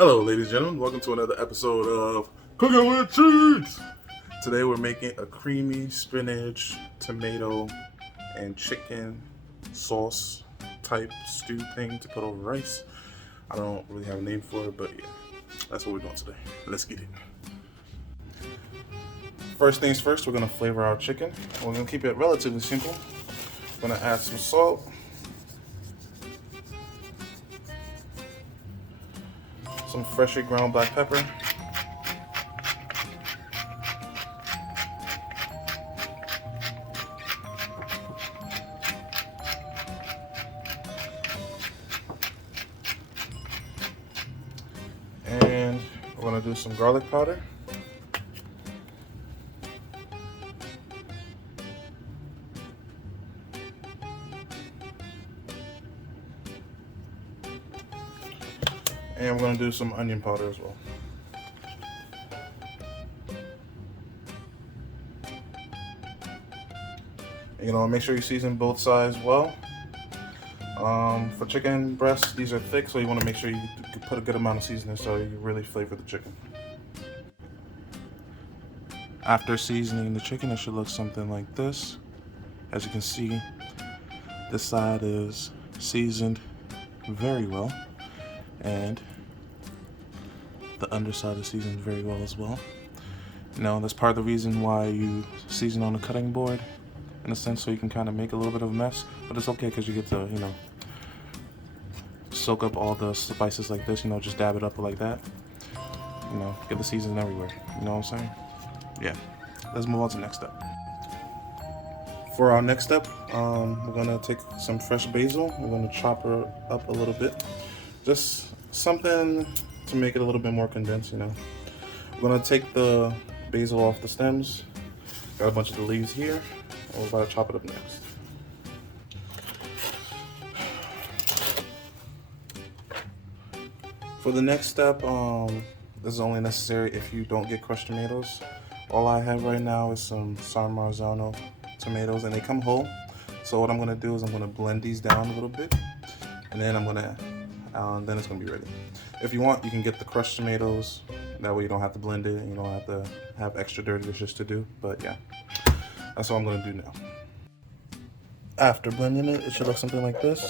Hello, ladies and gentlemen. Welcome to another episode of Cooking with Cheese. Today we're making a creamy spinach, tomato, and chicken sauce type stew thing to put over rice. I don't really have a name for it, but yeah, that's what we're doing today. Let's get it. First things first, we're going to flavor our chicken. We're going to keep it relatively simple. We're going to add some salt. Some freshly ground black pepper. And we're going to do some garlic powder. And we're going to do some onion powder as well. And, make sure you season both sides well. For chicken breasts, these are thick, so you want to make sure you put a good amount of seasoning so you really flavor the chicken. After seasoning the chicken, it should look something like this. As you can see, this side is seasoned very well, and the underside is seasoned very well as well. Now, that's part of the reason why you season on the cutting board, in a sense, so you can kind of make a little bit of a mess, but it's okay because you get to, soak up all the spices like this, just dab it up like that. Get the seasoning everywhere. You know what I'm saying? Yeah. Let's move on to the next step. For our next step, we're gonna take some fresh basil. We're gonna chop her up a little bit. Just something to make it a little bit more condensed, We're gonna take the basil off the stems. Got a bunch of the leaves here. And we're about to chop it up next. For the next step, this is only necessary if you don't get crushed tomatoes. All I have right now is some San Mazano tomatoes, and they come whole. So what I'm gonna do is I'm gonna blend these down a little bit, and then then it's gonna be ready. If you want, you can get the crushed tomatoes. That way you don't have to blend it, and you don't have to have extra dirty dishes to do. But yeah, that's what I'm gonna do now. After blending it, it should look something like this.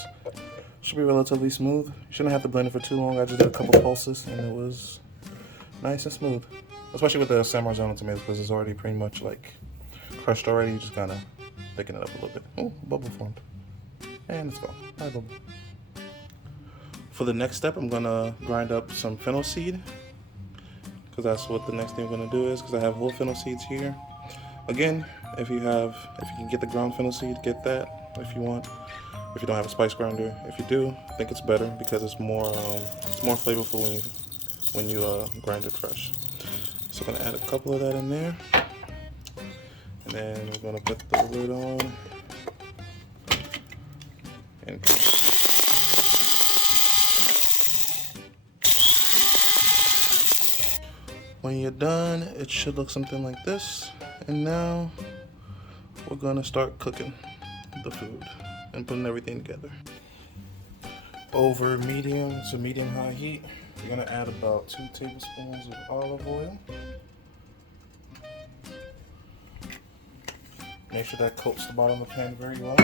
Should be relatively smooth. You shouldn't have to blend it for too long. I just did a couple pulses and it was nice and smooth. Especially with the San Mazano tomatoes, because it's already pretty much like crushed already. You just kind of thicken it up a little bit. Oh, bubble formed. And it's gone. Hi, bubble. For the next step, I'm gonna grind up some fennel seed, because that's what the next thing I'm gonna do is, because I have whole fennel seeds here. Again, if you can get the ground fennel seed, get that if you want. If you don't have a spice grinder, if you do, I think it's better because it's more flavorful when you grind it fresh. So I'm gonna add a couple of that in there, and then we're gonna put the lid on and when you're done, it should look something like this. And now we're gonna start cooking the food and putting everything together. Over medium to medium-high heat, you're gonna add about 2 tablespoons of olive oil. Make sure that coats the bottom of the pan very well.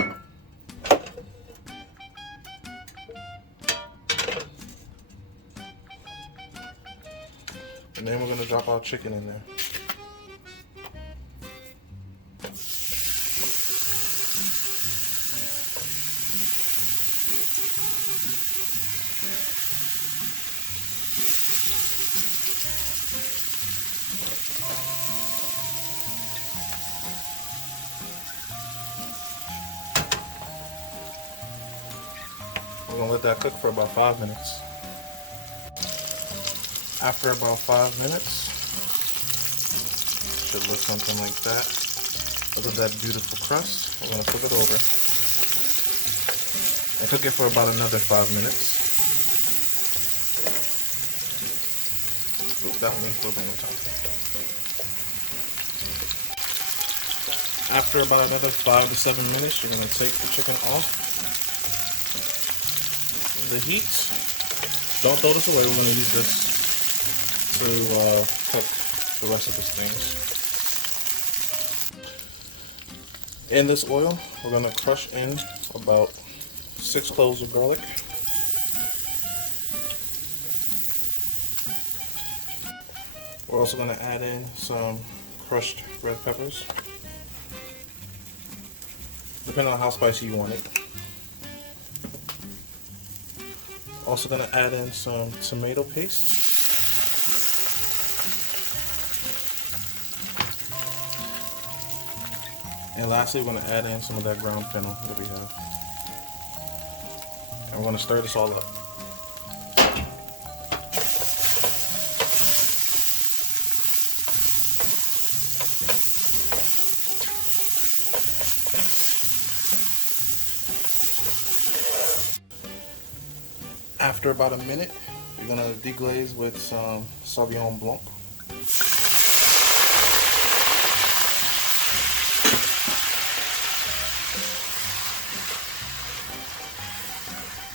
And then we're gonna drop our chicken in there. We're gonna let that cook for about 5 minutes. After about 5 minutes, it should look something like that. Look at that beautiful crust. We're gonna flip it over and cook it for about another 5 minutes. Oops, that one needs a little bit more time. After about another 5 to 7 minutes, you're going to take the chicken off the heat. Don't throw this away, we're going to use this cook the rest of the things. In this oil, we're gonna crush in about 6 cloves of garlic. We're also gonna add in some crushed red peppers, depending on how spicy you want it. Also gonna add in some tomato paste. And lastly, we're going to add in some of that ground fennel that we have. And we're going to stir this all up. After about a minute, you're going to deglaze with some Savugnon Blanc.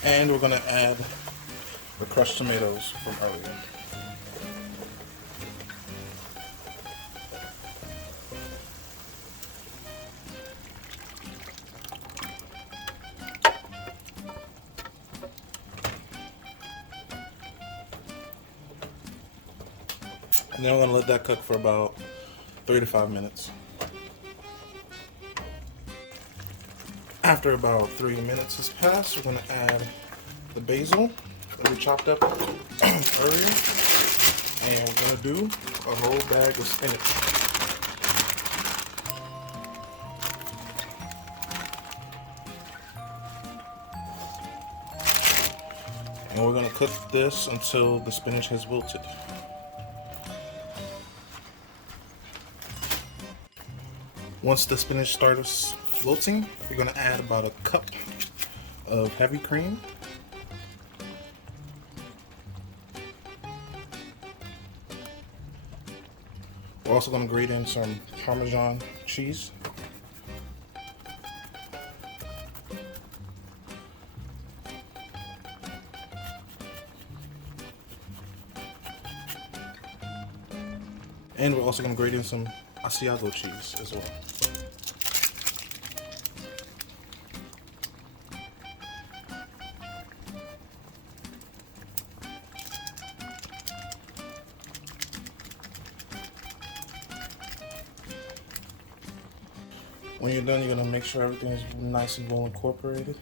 And we're going to add the crushed tomatoes from earlier. And then we're going to let that cook for about 3 to 5 minutes. After about 3 minutes has passed, we're going to add the basil that we chopped up earlier, and we're going to do a whole bag of spinach. And we're going to cook this until the spinach has wilted. Once the spinach starts wilting, you're going to add about a cup of heavy cream. We're also going to grate in some Parmesan cheese. And we're also going to grate in some Asiago cheese as well. When you're done, you're going to make sure everything is nice and well incorporated.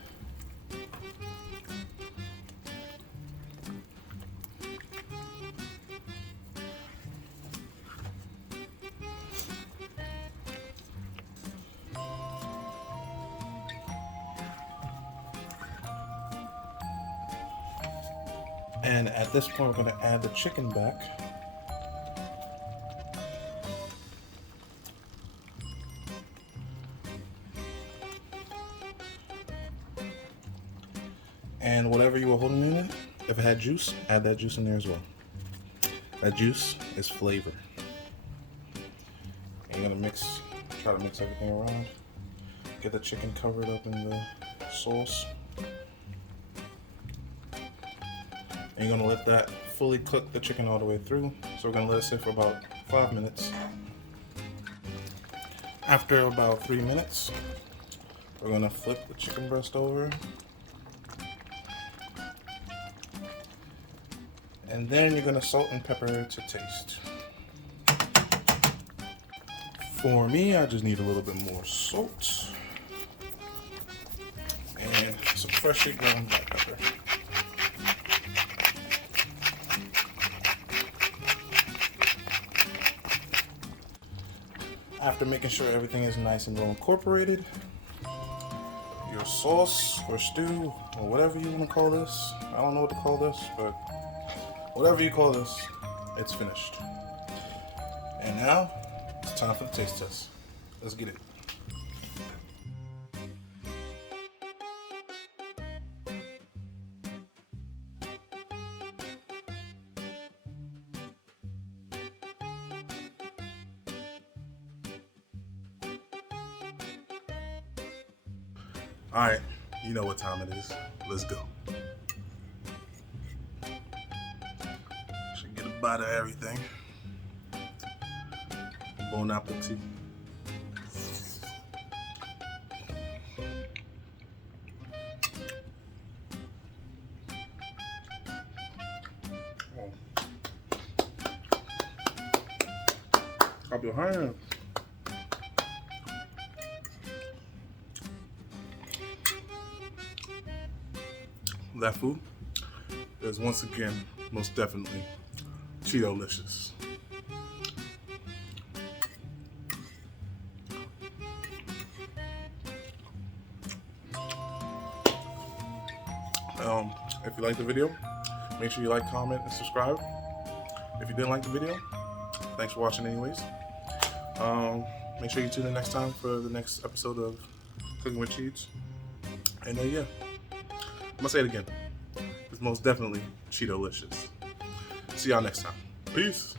And at this point, we're going to add the chicken back. And whatever you were holding in it, if it had juice, add that juice in there as well. That juice is flavor. And you're gonna try to mix everything around. Get the chicken covered up in the sauce. And you're gonna let that fully cook the chicken all the way through. So we're gonna let it sit for about 5 minutes. After about 3 minutes, we're gonna flip the chicken breast over. And then you're gonna salt and pepper to taste. For me, I just need a little bit more salt and some freshly ground black pepper. After making sure everything is nice and well incorporated, your sauce or stew or whatever you want to call this, I don't know what to call this, but whatever you call this, it's finished. And now, it's time for the taste test. Let's get it. Alright, you know what time it is. Let's go. Should get a bite of everything. Bon appetit. Up your hand. That food is once again most definitely Cheeto-licious. If you liked the video, make sure you like, comment, and subscribe. If you didn't like the video, thanks for watching anyways. Make sure you tune in next time for the next episode of Cooking with Cheats. And yeah, I'm gonna say it again. It's most definitely Cheeto-licious. See y'all next time. Peace.